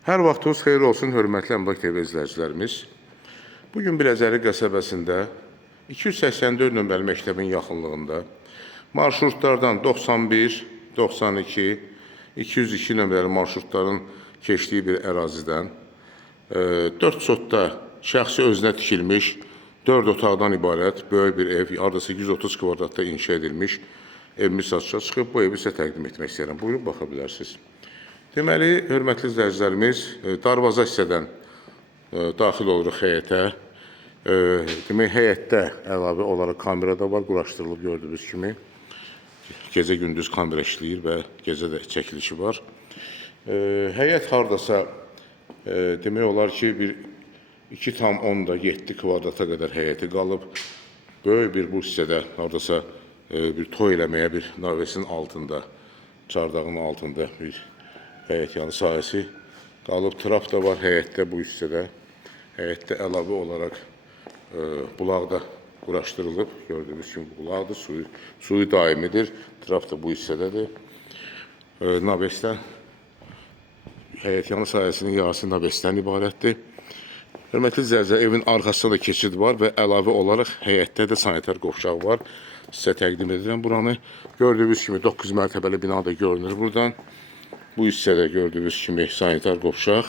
Hər vaxtınız xeyir olsun, hörmətli Əmlak TV izləyicilərimiz. Bugün Biləcəri qəsəbəsində 284 nömrəli məktəbin yaxınlığında marşrutlardan 91, 92, 202 nömrəli marşrutların keçdiyi bir ərazidən 4 sotda şəxsi özünə tikilmiş 4 otaqdan ibarət böyük bir ev, hardasa 130 kvadratda inşa edilmiş evimiz satışa çıxıb. Bu evi sizə təqdim etmək istəyirəm. Buyurub baxa bilərsiniz. Deməli, hörmətli izləyicilərimiz, darvaza hissədən daxil oluruq həyətə. Demək, həyətdə əlavə olaraq kamera da var, quraşdırılıb gördüyünüz kimi. Gecə-gündüz kamera işləyir və gecə də çəkilişi var. Həyət hardasa, demək olar ki, 2,7 kvadrata qədər həyəti qalıb. Böyük bir bu hissədə hardasa bir toy eləməyə bir navesin altında, çardağın altında bir həyət yanı sahəsi qalıb. Trap da var həyətdə bu hissədə. Həyətdə əlavə olaraq bulaq da quraşdırılıb. Gördüyünüz kimi bulaqdır, suyu daimidir. Trap da bu hissədədir. Navesdən, həyət yanı sahəsinin yağısı navesdən ibarətdir. Hörmətli izləyicilər, evin arxasında da keçid var və əlavə olaraq həyətdə də sanitar qovşaq var. Sizə təqdim edirəm buranı. Gördüyünüz kimi 9 mərtəbəli bina da görünür buradan. Bu hissədə gördüyünüz kimi sanitar qovşaq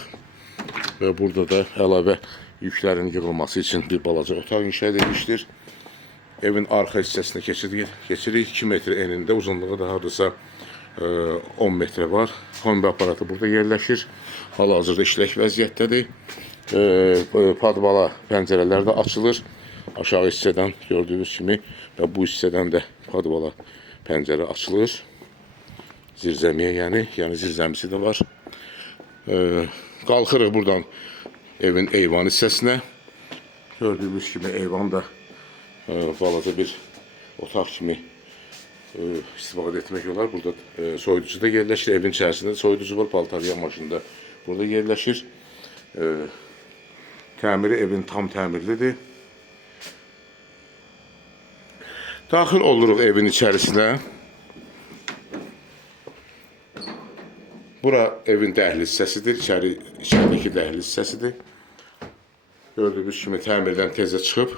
və burada da əlavə yüklərin yığılması üçün bir balaca otaq inşa edilmişdir. Evin arxa hissəsinə keçirik. 2 metr enində, uzunluğu da hardasa 10 metrə var. Kombi aparatı burada yerləşir. Hal-hazırda işlək vəziyyətdədir. Padvala pəncərələr də açılır. Aşağı hissədən gördüyünüz kimi və bu hissədən də padvala pəncərə açılır. Zirzəmiyə yəni zirzəmisi də var. Qalxırıq buradan evin eyvan hissəsinə. Gördüyünüz kimi eyvan da balaca bir otaq kimi istifadə etmək olar. Burada soyuducu da yerləşir. Evin içərisində soyuducu var, paltarya maşını da burada yerləşir. Təmiri evin tam təmirlidir. Daxil oluruq evin içərisinə. Bura evin dəhliz hissəsidir, içəridəki dəhliz hissəsidir. Gördüyünüz kimi təmirdən tezə çıxıb,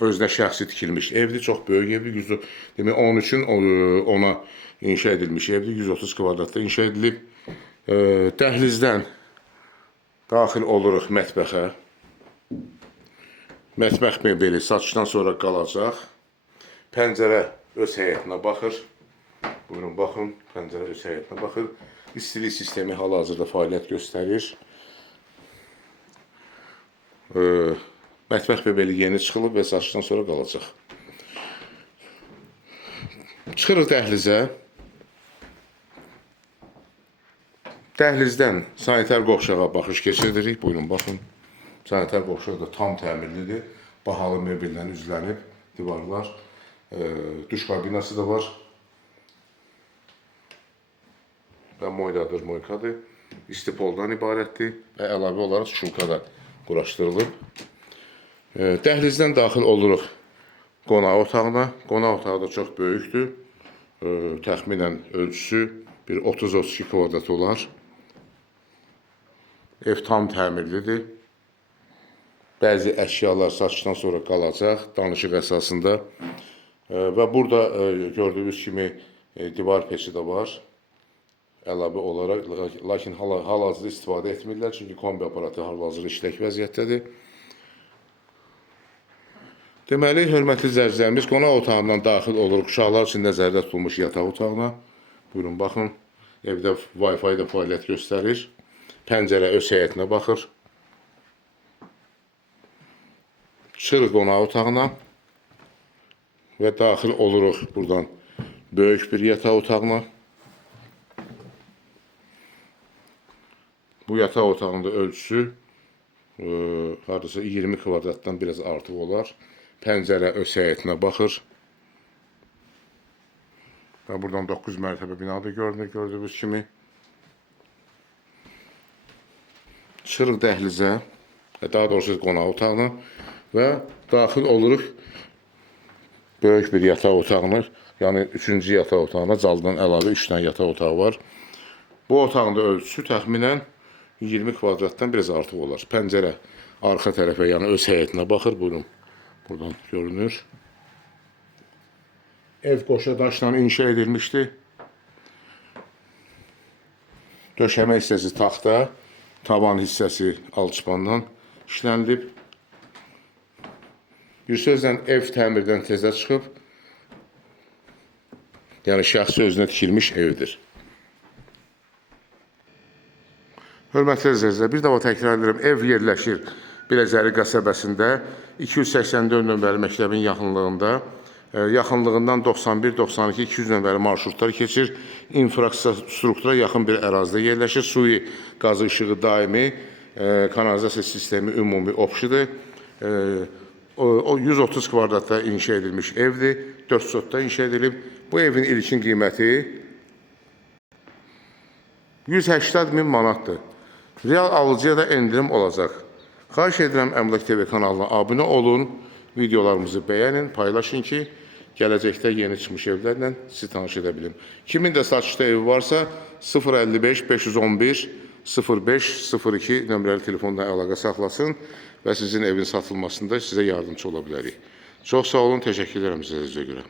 özünə şəxsi tikilmiş evdir, çox böyük evdir. Demək, onun üçün ona inşa edilmiş evdir, 130 kvadratda inşa edilib. Dəhlizdən daxil oluruq mətbəxə. Mətbəx mebeli satışdan sonra qalacaq. Pəncərə öz həyətinə baxır. Buyurun, baxın, pəncərə öz həyətinə baxır. İstilik sistemi hal-hazırda fəaliyyət göstərir. Mətbəx mebeli yeni çıxılıb və satışdan sonra qalacaq. Çıxırıq dəhlizə. Dəhlizdən sanitar qovşağa baxış keçiririk. Buyurun, baxın. Sanitar qovşaq da tam təmirlidir. Bahalı mebellə üzlənib, divarlar. Duş kabinası da var. Və moykadır. İstipoldan ibarətdir və əlavə olaraq şulka da quraşdırılıb. Dəhlizdən daxil oluruq qonaq otağına. Qonaq otağı da çox böyükdür. Təxminən ölçüsü bir 30-32 kvadrat olar. Ev tam təmirlidir. Bəzi əşyalar satışdan sonra qalacaq, danışıq əsasında. Və burada gördüyünüz kimi divar peçi də var. Əlavə olaraq, lakin hal-hazırda istifadə etmirlər, çünki kombi aparatı hal-hazırda işlək vəziyyətdədir. Deməli, hörmətli izləyicilərimiz, qonaq otağından daxil oluruq uşaqlar üçün nəzərdə tutulmuş yataq otağına. Buyurun, baxın, evdə Wi-Fi də fəaliyyət göstərir. Pəncərə öz həyətinə baxır. Çıxırıq qonaq otağına və daxil oluruq buradan böyük bir yataq otağına. Bu yataq otağında ölçüsü hardasa 20 kvadratdan biraz artıq olar. Pəncərə öz həyətinə baxır. Və buradan 9 mərtəbə bina da görünür, gördüyünüz kimi. Çıxırıq dəhlizə, daha doğrusu qonaq otağına və daxil oluruq böyük bir yataq otağına, yəni 3-cü yataq otağına, caldan əlavə 3 dənə yataq otağı var. Bu otağın da ölçüsü təxminən 20 kvadratdan biraz artıq olar. Pəncərə arxa tərəfə, yəni öz həyətinə baxır. Buyurun, buradan görünür. Ev qoşa daşla inşa edilmişdir. Döşəmə hissəsi taxta, tavan hissəsi alçıpandan işlənilib. Bir sözlə ev təmirdən tezə çıxıb, yəni şəxsi özünə tikilmiş evdir. Hörmətli izləyicilər, bir dəfə təkrar edirəm, ev yerləşir Biləcəri qəsəbəsində 284 nömrəli məktəbin yaxınlığında. Yaxınlığından 91, 92, 200 nömrəli marşrutlar keçir. İnfrastruktura yaxın bir ərazidə yerləşir. Suyu, qazı, işığı daimi, kanalizasiya sistemi ümumi opşidir. O 130 kvadratda inşa edilmiş evdir. 4 sotda inşa edilib. Bu evin ilkin qiyməti 180 min manatdır. Real alıcıya da endirim olacaq. Xahiş edirəm Əmlak TV kanalına abunə olun, videolarımızı bəyənin, paylaşın ki, gələcəkdə yeni çıxmış evlərlə sizi tanış edə bilim. Kimin də satışda evi varsa 055 511 0502 nömrəli telefonla əlaqə saxlasın və sizin evin satılmasında sizə yardımcı ola bilərik. Çox sağ olun, təşəkkür edirəm sizə görə.